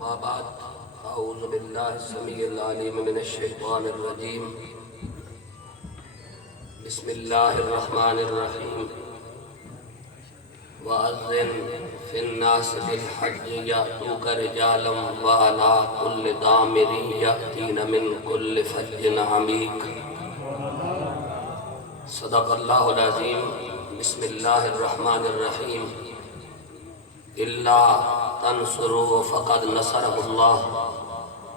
أما بعد أعوذ بالله السميع العليم من الشيطان الرجيم بسم الله الرحمن الرحيم وأذن في الناس بالحج يأتوك رجالا وعلى كل ضامر يأتين من كل فج عميق صدق الله العظيم بسم الله الرحمن الرحيم إلا تنصروا فقد نصره الله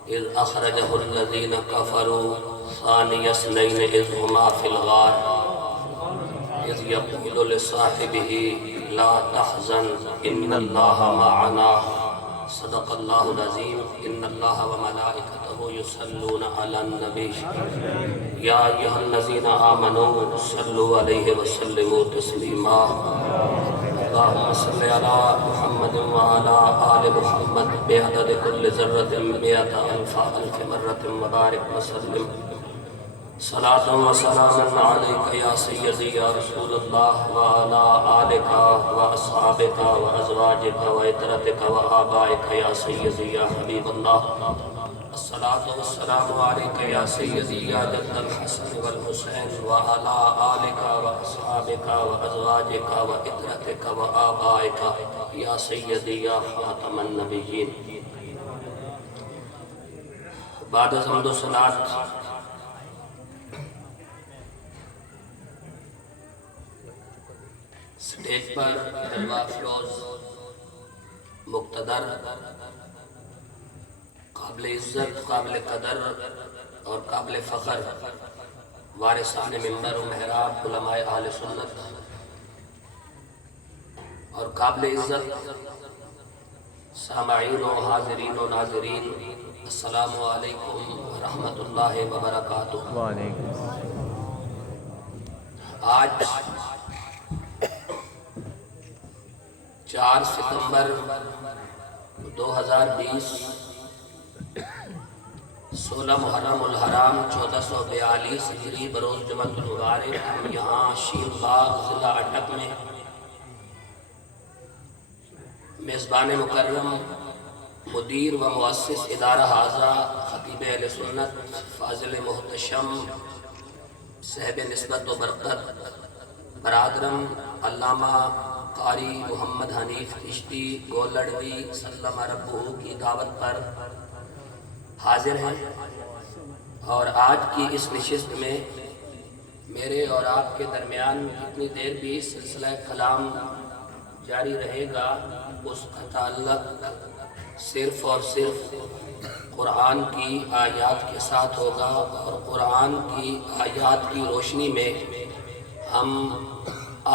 إذ أخرجه الذين كفروا ثاني اثنين إذ هما في الغار إذ يقول لصاحبه لا تحزن إن الله معنا صدق الله العظيم إن الله وملائكته يصلون على النبي يا أيها الذين آمنوا صلوا عليه وسلموا تسليما اللهم صل على محمد وعلى آل محمد بعدد كل ذرة مئة ألف مرة وبارك وسلم صلاة وسلاما عليك يا سيدي يا رسول الله وعلى آلك وأصحابك وأزواجك وعترتك وآبائك يا سيدي يا حبيب الله الصلاة والسلام عليك يا سيدي يا جد الحسن والحسين وعلى آلك وأصحابك وأزواجك وعترتك وآبائك يا سيدي يا خاتم النبيين بعد حمد و صلاة سٹیج پر جلوہ افروز مقتدر قابل عزت قابل قدر اور قابل فخر وارثان منبر و محراب علماء اہل سنت اور قابل عزت سامعین و حاضرین و ناظرین السلام علیکم ورحمۃ اللہ وبرکاتہ۔ آج 4 ستمبر 2020 16 محرم الحرام 1442 ہجری بروز جمعۃ المبارک ہم یہاں شیر باغ ضلع اٹک میں میزبان مکرم مدیر و مؤسس ادارہ حاضہ خطیب اہل سنت فاضل محتشم صاحب نسبت و برکت برادرم علامہ قاری محمد حنیف چشتی گولڑوی سلم ربہ کی دعوت پر حاضر ہیں اور آج کی اس نشست میں میرے اور آپ کے درمیان جتنی دیر بھی سلسلہ کلام جاری رہے گا اس کا تعلق صرف اور صرف قرآن کی آیات کے ساتھ ہوگا اور قرآن کی آیات کی روشنی میں ہم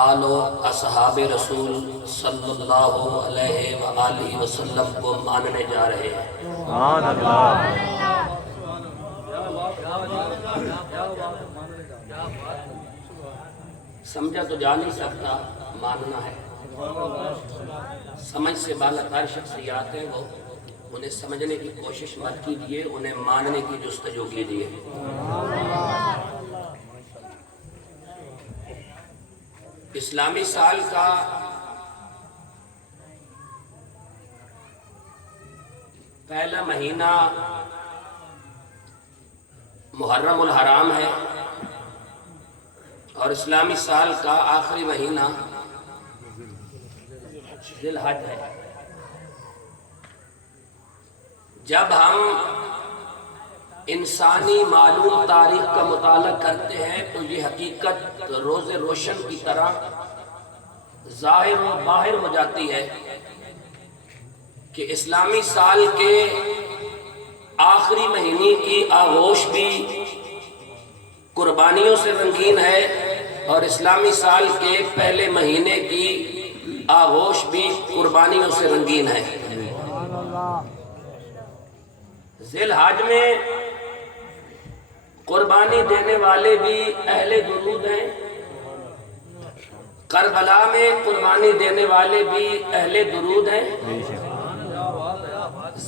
آل و اصحاب رسول صلی اللہ علیہ وآلہ وسلم کو ماننے جا رہے ہیں۔ سبحان اللہ۔ سمجھا تو جا نہیں سکتا، ماننا ہے۔ سمجھ سے بالاتر شخصیات ہیں، وہ انہیں سمجھنے کی کوشش مت کیجیے، انہیں ماننے کی جستجو کیجیے۔ اسلامی سال کا پہلا مہینہ محرم الحرام ہے اور اسلامی سال کا آخری مہینہ ذی الحج ہے۔ جب ہم انسانی معلوم تاریخ کا مطالعہ کرتے ہیں تو یہ حقیقت روز روشن کی طرح ظاہر و باہر ہو جاتی ہے کہ اسلامی سال کے آخری مہینے کی آغوش بھی قربانیوں سے رنگین ہے اور اسلامی سال کے پہلے مہینے کی آغوش بھی قربانیوں سے رنگین ہے۔ ذی الحج میں قربانی دینے والے بھی اہل درود ہیں، کربلا میں قربانی دینے والے بھی اہل درود ہیں،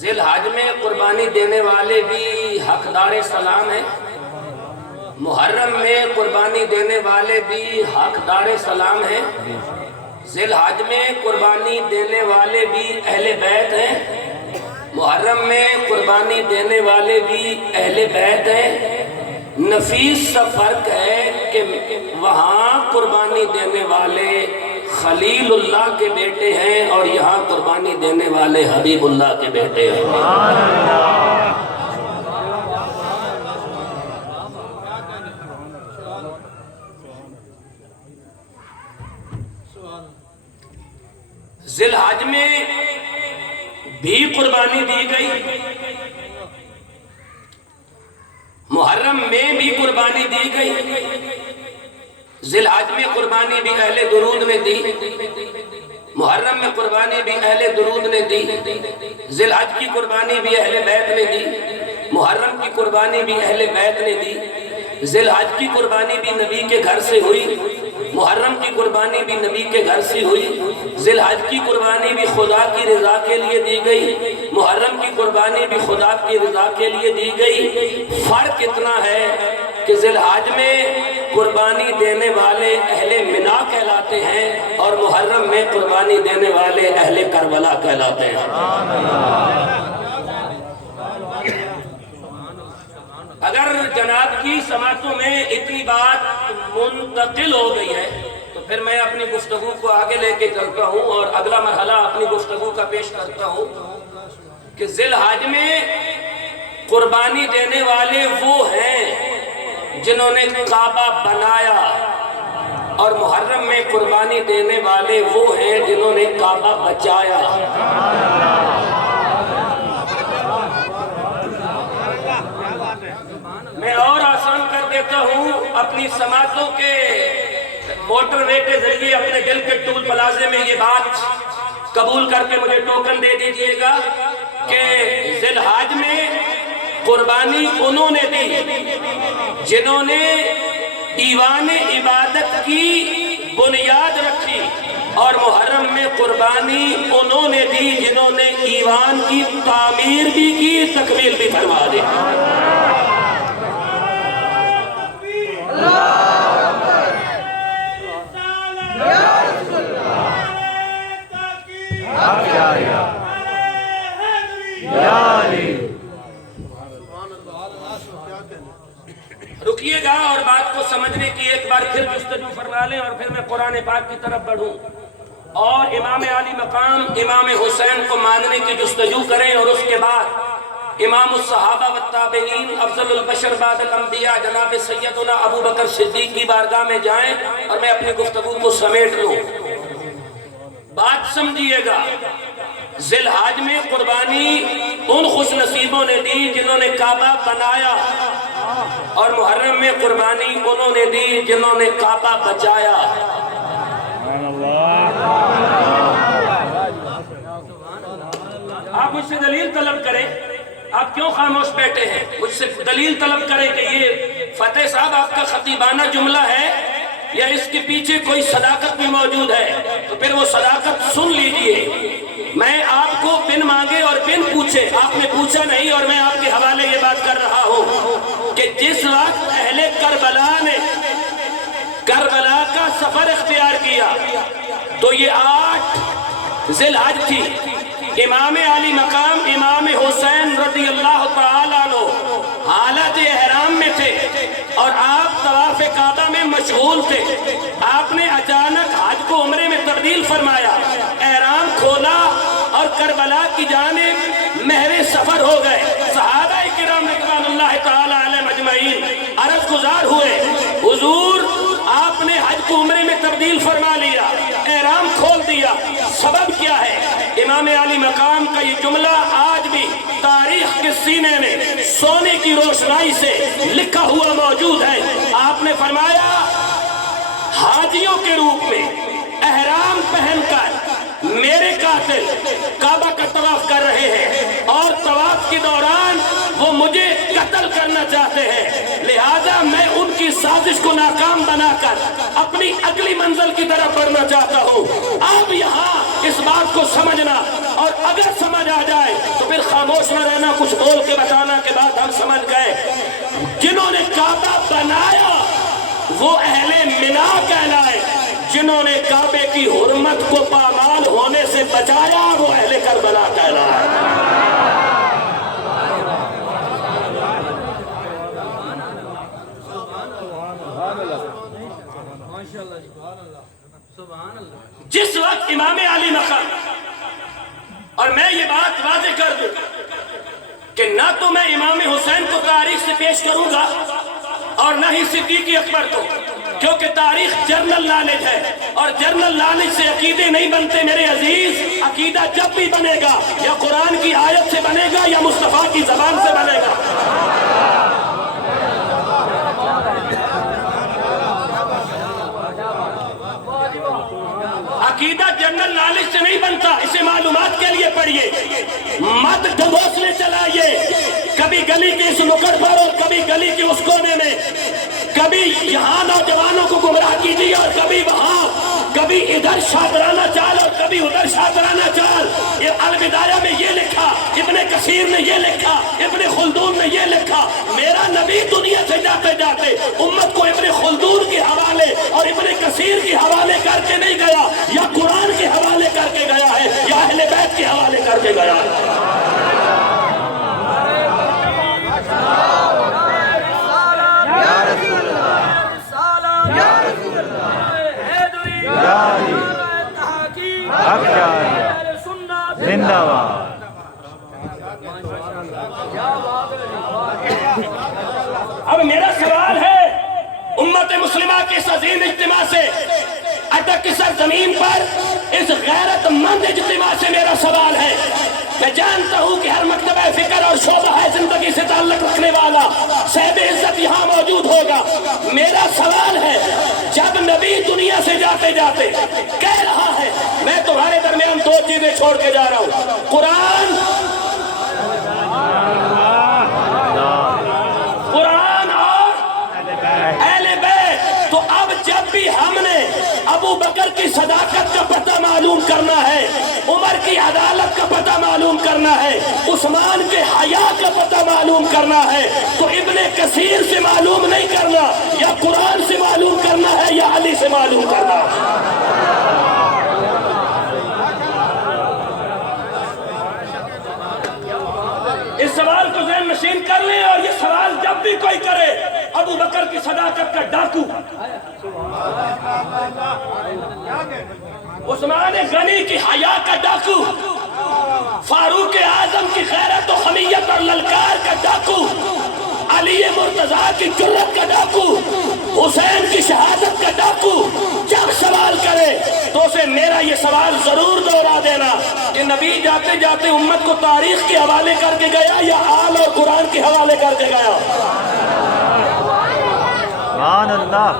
ذی الحج میں قربانی دینے والے بھی حقدار سلام ہیں، محرم میں قربانی دینے والے بھی حقدار سلام ہیں، ذی الحج میں قربانی دینے والے بھی اہل بیت ہیں، محرم میں قربانی دینے والے بھی اہل بیت ہیں۔ نفیس سا فرق ہے کہ وہاں قربانی دینے والے خلیل اللہ کے بیٹے ہیں اور یہاں قربانی دینے والے حبیب اللہ کے بیٹے ہیں۔ ذی الحج میں بھی قربانی دی گئی، محرم میں بھی قربانی دی گئی۔ ذی الحج میں قربانی بھی اہل درود نے دی، محرم میں قربانی بھی اہل درود نے دی۔ ذی الحج کی قربانی بھی اہل بیت نے دی، محرم کی قربانی بھی اہل بیت نے دی۔ ذی الحج کی قربانی بھی نبی کے گھر سے ہوئی، محرم کی قربانی بھی نبی کے گھر سے ہوئی۔ ذی الحج کی قربانی بھی خدا کی رضا کے لیے دی گئی، محرم کی قربانی بھی خدا کی رضا کے لیے دی گئی۔ فرق اتنا ہے کہ ذی الحج میں قربانی دینے والے اہل منا کہلاتے ہیں اور محرم میں قربانی دینے والے اہل کربلا کہلاتے ہیں۔ اگر جناب کی سماعتوں میں اتنی بات منتقل ہو گئی ہے تو پھر میں اپنی گفتگو کو آگے لے کے چلتا ہوں اور اگلا مرحلہ اپنی گفتگو کا پیش کرتا ہوں کہ ذی الحج میں قربانی دینے والے وہ ہیں جنہوں نے کعبہ بنایا اور محرم میں قربانی دینے والے وہ ہیں جنہوں نے کعبہ بچایا۔ میں اور آسان کر دیتا ہوں، اپنی سماعتوں کے موٹر وے کے ذریعے اپنے دل کے ٹول پلازے میں یہ بات قبول کر کے مجھے ٹوکن دے دیجئے گا کہ ذی الحج میں قربانی انہوں نے دی جنہوں نے ایوان عبادت کی بنیاد رکھی، اور محرم میں قربانی انہوں نے دی جنہوں نے ایوان کی تعمیر بھی کی، تکمیل بھی فرما دی۔ رکیے گا اور بات کو سمجھنے کی ایک بار پھر جستجو فرما لیں اور پھر میں قرآن پاک کی طرف بڑھوں اور امام عالی مقام امام حسین کو ماننے کی جستجو کریں، اور اس کے بعد امام الصحابہ والتابعین افضل البشر بعد الانبیاء جناب سیدنا ابو بکر صدیق کی بارگاہ میں جائیں اور میں اپنی گفتگو کو سمیٹ لوں۔ بات سمجھیے گا، ذی الحج میں قربانی ان خوش نصیبوں نے دی جنہوں نے کعبہ بنایا، اور محرم میں قربانی انہوں نے دی جنہوں نے کعبہ بچایا۔ آپ مجھ سے دلیل طلب کریں، آپ کیوں خاموش بیٹھے ہیں؟ مجھ سے دلیل طلب کریں کہ یہ فتح صاحب آپ کا خطیبانہ جملہ ہے یا اس کے پیچھے کوئی صداقت بھی موجود ہے، تو پھر وہ صداقت سن لیجئے۔ میں آپ کو بن مانگے اور بن پوچھے، آپ نے پوچھا نہیں اور میں آپ کے حوالے یہ بات کر رہا ہوں کہ جس وقت اہل کربلا نے کربلا کا سفر اختیار کیا تو یہ 8 ذی الحج تھی۔ امام علی مقام امام حسین رضی اللہ تعالیٰ عنہ حالت احرام میں تھے اور آپ طواف کعبہ میں مشغول تھے۔ آپ نے اچانک حج کو عمرے میں تبدیل فرمایا، احرام کھولا اور کربلا کی جانب محو سفر ہو گئے۔ صحابہ کرام رضوان اللہ تعالیٰ علیہ مجمعین عرض گزار ہوئے، حضور آپ نے حج کو عمرے میں تبدیل فرما لیا، احرام کھول دیا، سبب کیا ہے؟ امام علی مقام کا یہ جملہ آج بھی تاریخ کے سینے میں سونے کی روشنائی سے لکھا ہوا موجود ہے۔ آپ نے فرمایا حاجیوں کے روپ میں احرام پہن کر میرے قاتل کعبہ کا طواف کر رہے ہیں اور طواف کے دوران وہ مجھے قتل کرنا چاہتے ہیں، لہذا میں ان کی سازش کو ناکام بنا کر اپنی اگلی منزل کی طرف بڑھنا چاہتا ہوں۔ اب یہاں اس بات کو سمجھنا، اور اگر سمجھ آ جائے تو پھر خاموش نہ رہنا، کچھ بول کے بتانا کے بعد ہم سمجھ گئے۔ جنہوں نے کعبہ بنایا وہ اہل منا کہلائے، جنہوں نے کعبے کی حرمت کو پامال ہونے سے بچایا وہ اہل کربلا کہلائے۔ امام علی مقام. اور میں یہ بات واضح کر دوں کہ نہ تو میں امام حسین کو تاریخ سے پیش کروں گا اور نہ ہی صدیق اکبر کو، کیونکہ تاریخ جرنل نالج ہے اور جرنل نالج سے عقیدے نہیں بنتے میرے عزیز. عقیدہ جب بھی بنے گا یا قرآن کی آیت سے بنے گا یا مصطفیٰ کی زبان سے بنے گا. عقیدہ جنرل نالج سے نہیں بنتا، اسے معلومات کے لیے پڑھیے، مت ڈھبوسلے چلائیے. کبھی گلی کے اس نکڑ پر اور کبھی گلی کے اس کونے میں، کبھی یہاں نوجوانوں کو گمراہ کیجیے اور کبھی وہاں، کبھی ادھر شاطرانہ چال اور کبھی ادھر شاطرانہ چال. یہ البدایہ میں یہ لکھا، ابن کثیر نے یہ لکھا، ابن خلدون نے یہ لکھا. میرا نبی دنیا سے جاتے جاتے امت کو ابن خلدون کے حوالے اور ابن کثیر کے حوالے کر کے نہیں گیا، یا قرآن کے حوالے کر کے گیا ہے یا اہل بیت کے حوالے کر کے گیا ہے. زندہ باد. اب میرا سوال ہے امت مسلمہ کے اس عظیم اجتماع سے، اٹک کی سرزمین پر اس غیرت مند اجتماع سے میرا سوال ہے. میں جانتا ہوں کہ ہر مکتبہ فکر اور شعبہ زندگی سے تعلق رکھنے والا صاحب عزت یہاں موجود ہوگا. میرا سوال ہے، جب نبی دنیا سے جاتے جاتے کہہ رہا ہے میں تمہارے درمیان دو چیزیں چھوڑ کے جا رہا ہوں، قرآن اور اہل بیت. تو اب جب بھی ہم نے ابو بکر کی صداقت کا پتہ معلوم کرنا ہے، عمر کی عدالت کا پتہ معلوم کرنا ہے، عثمان کے حیا کا پتہ معلوم کرنا ہے، تو ابن کثیر سے معلوم نہیں کرنا، یا قرآن سے معلوم کرنا ہے یا علی سے معلوم کرنا ہے. اس سوال کو ذہن نشین کر لیں، اور یہ سوال جب بھی کوئی کرے، ابو بکر کی صداقت کا ڈاکو، عثمان غنی کی حیا کا ڈاکو، فاروق اعظم کی غیرت و حمیت اور للکار کا ڈاکو، علی مرتضیٰ کی جرأت کا ڈاکو، حسین کی شہادت کا ڈاکو جب سوال کرے تو اسے میرا یہ سوال ضرور دوہرا دینا کہ نبی جاتے جاتے امت کو تاریخ کے حوالے کر کے گیا یا آل اور قرآن کے حوالے کر کے گیا. سبحان اللہ.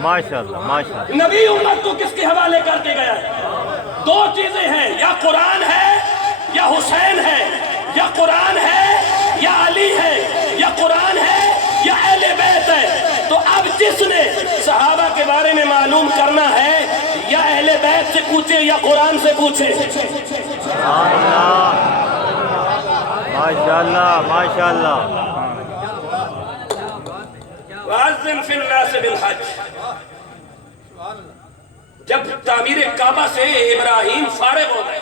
ماشاءاللہ ماشاءاللہ. نبی امت کو کس کے حوالے کر کے گیا ہے؟ دو چیزیں ہیں، یا قرآن ہے یا حسین ہے، یا قرآن ہے یا علی ہے، یا قرآن ہے یا اہل بیت ہے. تو اب جس نے صحابہ کے بارے میں معلوم کرنا ہے، یا اہل بیت سے پوچھے یا قرآن سے پوچھے. ماشاءاللہ ماشاءاللہ. وَأَذِّنْ فِي النَّاسِ بِالْحَجِّ. جب تعمیر کعبہ سے ابراہیم فارغ ہو گئے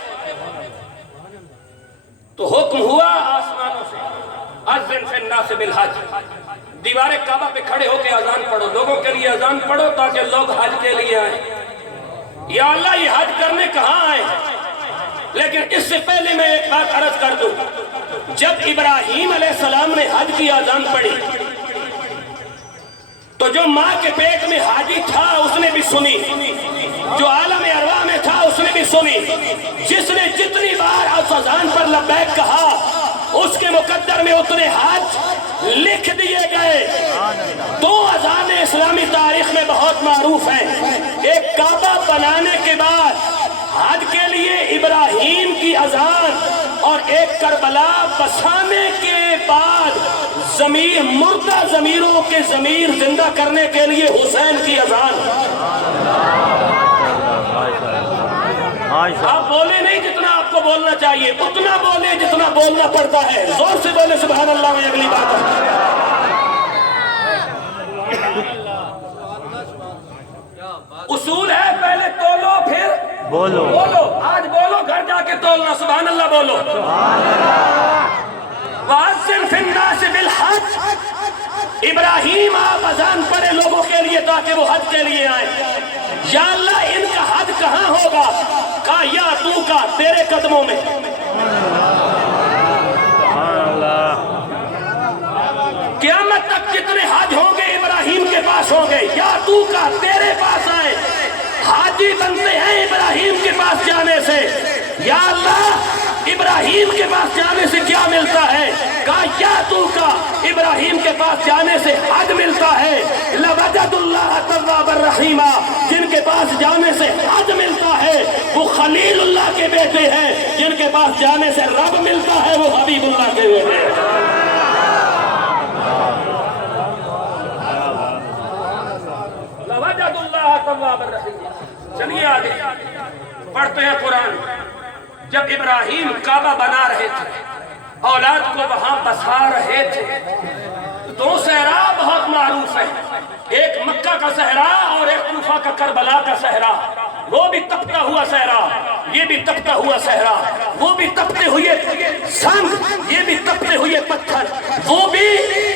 تو حکم ہوا آسمانوں سے، اذن فی الناس بالحج. دیوار کعبہ پہ کھڑے ہو کے اذان پڑھو، لوگوں کے لیے اذان پڑھو تاکہ لوگ حج کے لیے آئیں. یا اللہ یہ حج کرنے کہاں آئے؟ لیکن اس سے پہلے میں ایک بات عرض کر دوں، جب ابراہیم علیہ السلام نے حج کی اذان پڑھی تو جو ماں کے پیٹ میں حاجی تھا اس نے بھی سنی، جو عالم ارواح میں تھا اس نے بھی سنی. جس نے جتنی بار اس اذان پر لبیک کہا اس کے مقدر میں اتنے حج لکھ دیے گئے. دو اذانیں اسلامی تاریخ میں بہت معروف ہیں، ایک کعبہ بنانے کے بعد حج کے لیے ابراہیم کی اذان، اور ایک کربلا بسانے کے بعد مردہ ضمیروں کے ضمیر زندہ کرنے کے لیے حسین کی اذان. آپ بولے نہیں جتنا آپ کو بولنا چاہیے، اتنا بولے جتنا بولنا پڑتا ہے. زور سے بولے سبحان اللہ. میں اگلی بات اصول ہے، پہلے تولو پھر بولو. آج بولو، گھر جا کے تولنا. سبحان اللہ بولو. وَأَذِّنْ فِي النَّاسِ بِالْحَجِّ ابراہیم آپ اذان پڑھے لوگوں کے لیے تاکہ وہ حج کے لیے آئیں. یا اللہ ان کا حج کہاں ہوگا؟ کہا یا تو کا تیرے قدموں میں. قیامت تک جتنے حج ہوں گے ابراہیم کے پاس ہوں گے. یا تو کا تیرے پاس آئے. حاجی بنتے ہیں ابراہیم کے پاس جانے سے. یا اللہ ابراہیم کے پاس جانے سے کیا ملتا ہے؟ کہا یا تو کا ابراہیم کے پاس جانے سے حج ملتا ہے. لَوَجَدُ اللَّهَ تَوَّابًا رَحِيمًا جن کے پاس جانے سے حج ملتا ہے وہ خلیل اللہ کے بیٹے ہیں. جن کے پاس جانے سے رب ملتا ہے وہ حبیب اللہ کے بیٹے ہیں. لَوَجَدُ اللَّهَ تَوَّابًا رَحِيمًا. چلیے آگے پڑھتے ہیں قرآن. جب ابراہیم کعبہ بنا رہے تھے اولاد کو وہاں بسا رہے تھے دو صحرا بہت معروف ہے. ایک مکہ کا صحرا اور ایک کوفہ کا کربلا کا صحرا. وہ بھی تپتا ہوا صحرا یہ بھی تپتا ہوا صحرا. وہ بھی تپتے ہوئے سنگ یہ بھی تپتے ہوئے پتھر. وہ بھی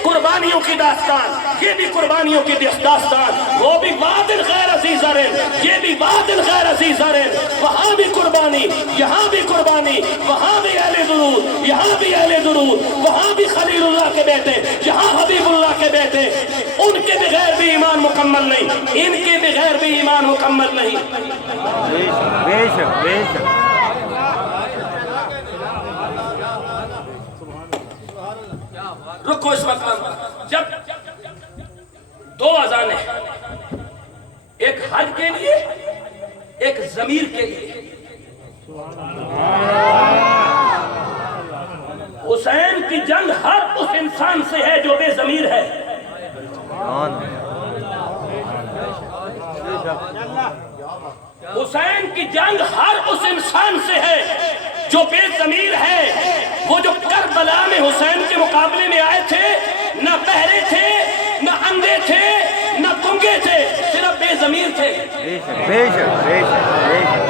قربانیوں کی داستان یہ بھی قربانیوں کی داستان. وہ بھی وادن غیر ذی زرع یہ بھی وادن غیر ذی زرع. وہاں بھی قربانی یہاں بھی قربانی. وہاں بھی اہل درود یہاں بھی اہل درود. وہاں بھی خلیل اللہ کے بیٹے یہاں حبیب اللہ کے بیٹے. ان کے بغیر بھی ایمان مکمل نہیں. ان کے بغیر بھی ایمان مکمل نہیں. بے شک بے شک. رکو اس وقت جب دو اذانیں ایک حج کے لیے ایک ضمیر کے لیے. حسین کی جنگ ہر اس انسان سے ہے جو بے ضمیر ہے. حسین کی جنگ ہر اس انسان سے ہے جو بے ضمیر ہے. وہ جو کربلا میں حسین کے مقابلے میں آئے تھے نہ بہرے تھے نہ اندھے تھے نہ گنگے تھے صرف بے ضمیر تھے. بے شک بے شک بے شک.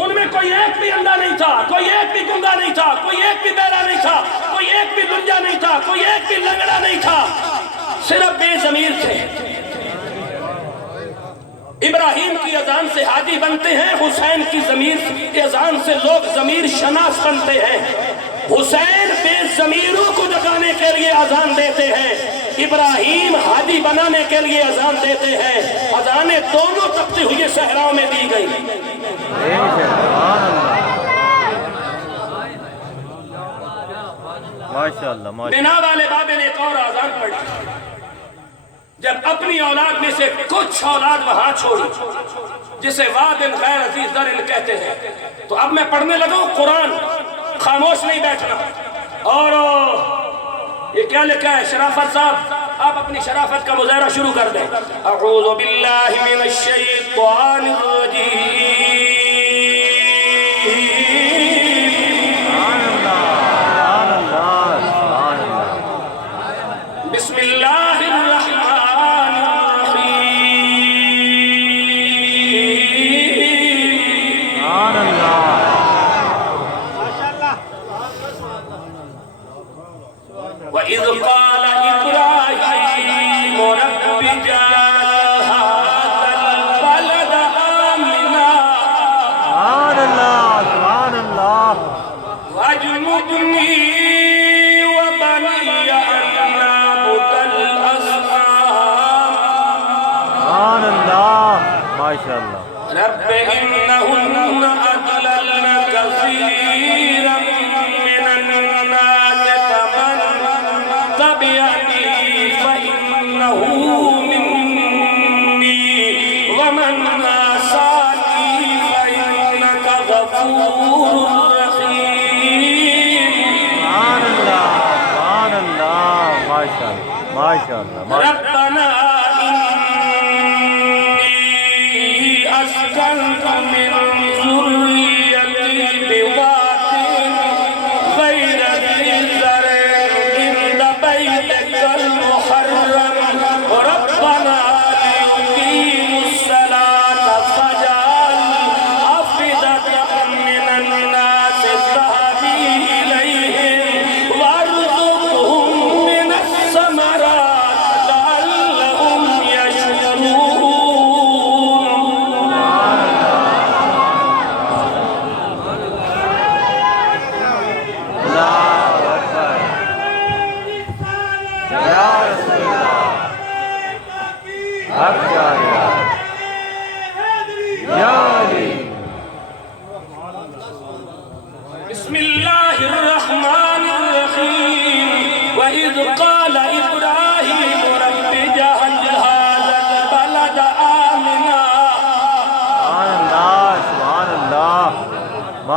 ان میں کوئی ایک بھی اندھا نہیں تھا کوئی ایک بھی گنگا نہیں تھا کوئی ایک بھی بہرا نہیں تھا کوئی ایک بھی لنجا نہیں تھا کوئی ایک بھی لنگڑا نہیں تھا. صرف بے ضمیر تھے. ابراہیم کی اذان سے حاجی بنتے ہیں. حسین کی ضمیر کی اذان سے لوگ ضمیر شناس بنتے ہیں. حسین بے ضمیروں کو جگانے کے لیے اذان دیتے ہیں. ابراہیم حاجی بنانے کے لیے اذان دیتے ہیں. اذانیں دونوں تپتے ہوئے صحراؤں میں دی گئی. ماشاءاللہ. بنا والے بابے نے ایک اور اذان پڑھی. جب اپنی اولاد میں سے کچھ اولاد وہاں چھوڑی جسے وادن غیر ذی زرع کہتے ہیں. تو اب میں پڑھنے لگا ہوں قرآن. خاموش نہیں بیٹھنا. اور یہ کیا لکھا ہے شرافت صاحب آپ اپنی شرافت کا مظاہرہ شروع کر دیں. اعوذ باللہ من الشیطان الرجیم. بسم اللہ الرحمن الرحیم. وَإِذْ قَالَ إِبْرَاهِيمُ رَبِّ اجْعَلْ هَٰذَا الْبَلَدَ آمِنًا وَاجْنُبْنِي وَبَنِيَّ أَن نَّعْبُدَ الْأَصْنَامَ. ماشاءاللہ. رب إنهن أضللن كثيرا من الناس فمن تبعني فإنه مني ومن عصاني فإنك غفور رحيم. سبحان اللہ. ماشاءاللہ ماشاءاللہ. ربنا أسكنت من ذريتي بواد غير ذي زرع عند بيتك المحرم ربنا ليقيموا الصلاة فاجعل أفئدة من الناس تهوي إليهم وارزقهم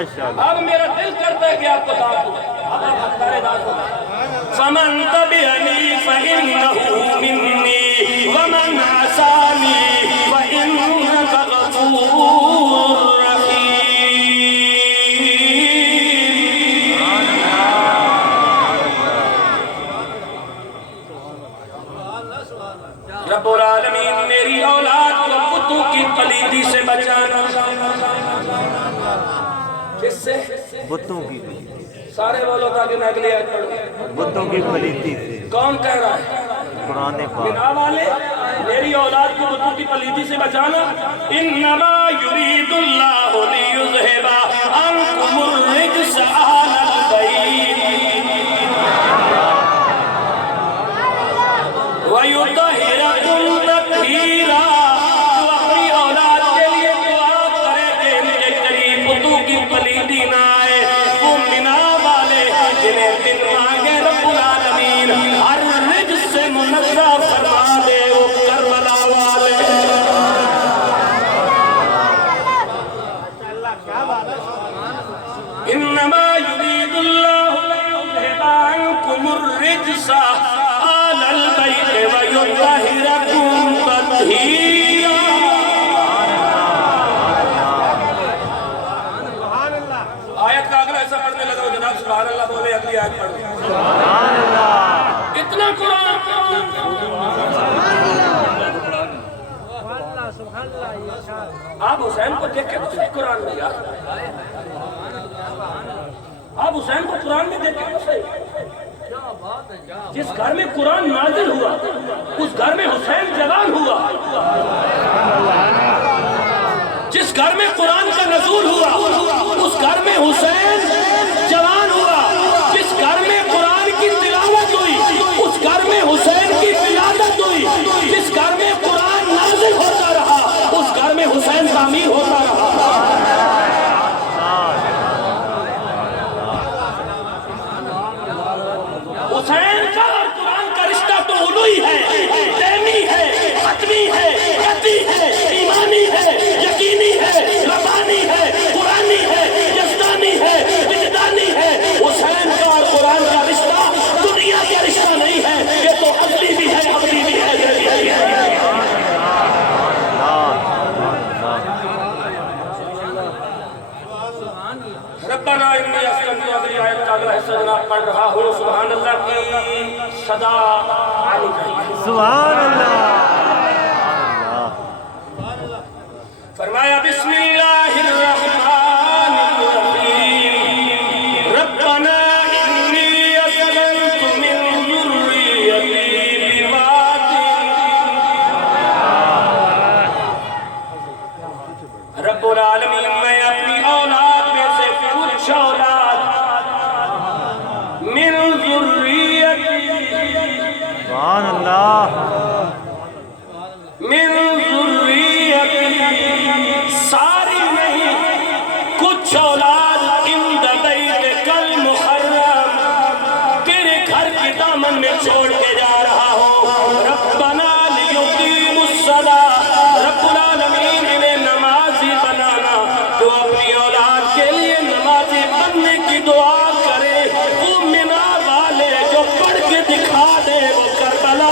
ماشاءاللہ اب میرا دل کرتا ہے کہ آپ کو دعوت دوں اب آپ حقدار دعوت ہو فمن تبعنی فإنہ منی ومن عصانی فإنک غفور رب العالمین میری اولاد کو بتوں کی پلیدی سے بچانا کس سے؟ بتوں کی سارے بولو تاکہ میں اگلی آیت پڑھوں بتوں کی پلیتی سے کون کہہ رہا ہے؟ قرآن پاک بنا والے میری اولاد کو بتوں کی پلیدی سے بچانا انما یرید اللہ لیذھب عنکم الرجس اہل البیت وَيُطَهِّرَكُمْ تَطْهِيرًا تو اپنی اولاد کے لیے دعا کرے کہ ان کے قریب بتوں کی پلیدی نہ آئے وہ منا والے جنہیں دن مانگے رب العالمین ہر رجس سے منزہ فرما دے وہ کربلا والے انما یرید اللہ لیذھب عنکم الرجس اہل البیت ویطہرکم تطہیرا آیت کا اگلا ایسا پڑھنے لگا وہ جناب سبحان اللہ بولے اگلی آیت پڑھ سبحان اللہ اتنا قرآن آپ حسین کو دیکھیں تو صحیح قرآن میں یار آپ حسین کو قرآن میں دیکھیں تو صحیح جس گھر میں قرآن نازل ہوا اس گھر میں حسین جوان ہوا جس گھر میں قرآن کا نزول ہوا اس گھر میں حسین جوان ہوا جس گھر میں قرآن کی تلاوت ہوئی اس گھر میں حسین کی ولادت ہوئی جس گھر میں قرآن نازل ہوتا رہا اس گھر میں حسین تعمیر ہوتا رہا حسین کا اور قرآن کا رشتہ تو علوی ہے دینی ہے حتمی ہے قطعی ہے ایمانی ہے یقینی ہے ربانی ہے قرآنی ہے یزدانی ہے وجدانی ہے حسین کا اور قرآن کا رشتہ دنیا کا رشتہ نہیں ہے یہ تو اصلی بھی ہے ابدی بھی ہے ربنا انی اسکنت اگلی آیت کا اگلا حصہ جناب پڑھ رہا ہوں سبحان اللہ کی صدا آنی چاہیے سبحان اللہ فرمایا بسم اللہ الرحمن الرحیم ربنا انی اسکنت من ذریتی بواد رب العالمین میں اپنی اولاد میں سے کچھ اولاد من ذریتی سبحان اللہ من ذریتی ساری نہیں کچھ اولاد عند بیتک المحرم تیرے گھر کی دامن میں چھوڑ کے جا رہا ہوں ربنا لیقیموا الصلاۃ رب العالمین انہیں نمازی بنانا تو اپنی اولاد کے لیے نمازی بننے کی دعا کرے وہ منا والے جو پڑھ کے دکھا دے وہ کربلا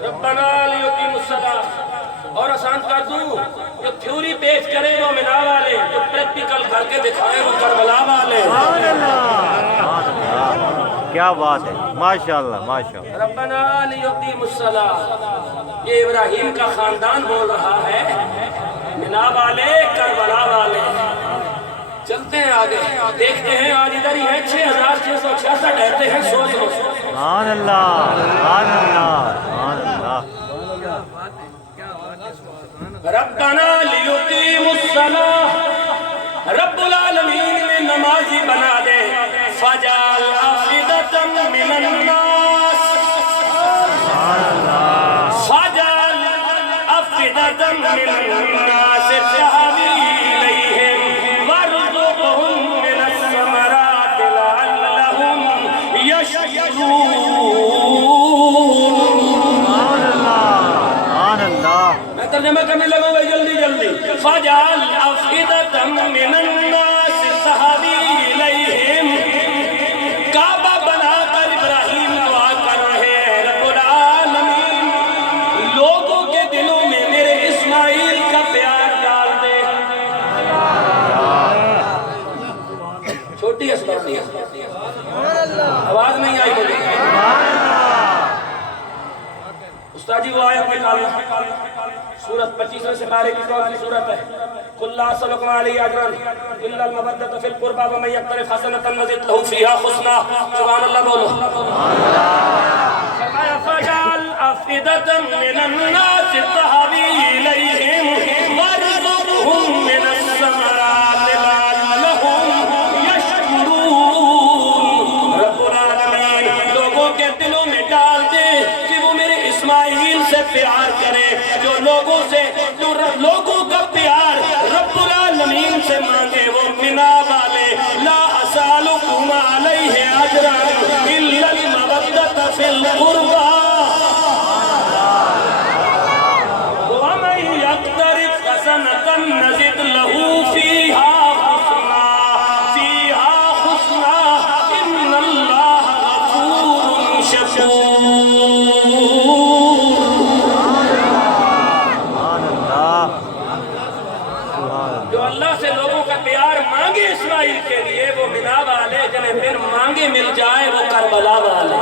ربنا لیقیموا الصلاۃ اور آسان کر دوں جو تھیوری پیش کرے وہ منا والے جو پریکٹیکل کر کے دکھائے وہ کربلا والے سبحان اللہ کیا بات ہے ماشاءاللہ ماشاءاللہ ربنا لیقیموا الصلاۃ یہ ابراہیم کا خاندان بول رہا ہے منا والے کربلا والے چلتے ہیں آگے دیکھتے ہیں آج ادھر ہی ہیں 6666 کہتے ہیں سوچ لو سبحان اللہ سبحان اللہ سبحان اللہ ربنا لیقیموا الصلاۃ رب العالمین نے نمازی بنا دے فجعل افئدۃ من الناس فجعل افئدۃ من الناس تهوی الیہم وارزقهم میں ترجمہ کرنے لگا بھائی جلدی جلدی. فَجَعَلْ أَفْئِدَةً مِّنَ النَّاسِ تَهْوِي إِلَيْهِمْ. کعبہ بنا کر ابراہیم دعا کر رہے ہیں رب العالمین لوگوں کے دلوں میں میرے اسماعیل کا پیار ڈال دے. چھوٹی اسبابی آواز نہیں آئی مجھے. استاد جی وہ آیت نکالو. سورت 25 سپارے کی کون سی سورت ہے؟ قُلْ لَا أَسْأَلُكُمْ عَلَيْهِ أَجْرًا إِلَّا الْمَوَدَّةَ فِي الْقُرْبَى وَمَن يَقْتَرِفْ حَسَنَةً نَزِدْ لَهُ فِيهَا حُسْنًا. سبحان اللہ بولو. فرمایا فَجَعَلْ أَفْئِدَةً مِّنَ النَّاسِ تَهْوِي إِلَيْهِمْ وَارْزُقْهُم مِّنَ الثَّمَرَاتِ لَعَلَّهُمْ يَشْكُرُونَ. رب العالمین لوگوں کے دلوں میں ڈال دے کہ وہ میرے اسماعیل سے پیار کرے. جو لوگوں کا پیار رب العالمین سے مانگے وہ منا والے. لا اسالکم علیہ اجرا الا المودۃ فی القربى ومن یقترف حسنۃ نزد له فیہا حسنا ان اللہ غفور شکور. جو اللہ سے لوگوں کا پیار مانگے اسماعیل کے لیے وہ منا والے جنہیں پھر مانگے مل جائے وہ کربلا والے.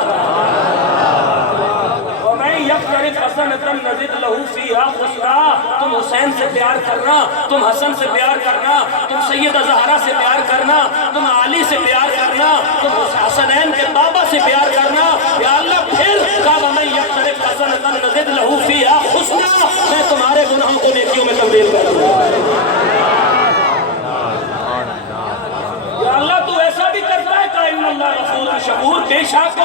وَمَن يَقْتَرِفْ حَسَنَةً نَزِدْ لَهُ فِيهَا حُسْنًا. تم حسین سے پیار کرنا, تم حسن سے پیار کرنا, تم سیدہ زہرا سے پیار کرنا, تم علی سے پیار کرنا, تم حسنین کے بابا سے پیار کرنا. یا اللہ پھر وَمَن يَقْتَرِفْ حَسَنَةً نَزِدْ لَهُ فِيهَا حُسْنًا. میں تمہارے گناہوں کو نیکیوں میں تبدیل کر دوں. یا اللہ تو ایسا بھی کرتا ہے کہ ان اللہ غفور شکور. بے شک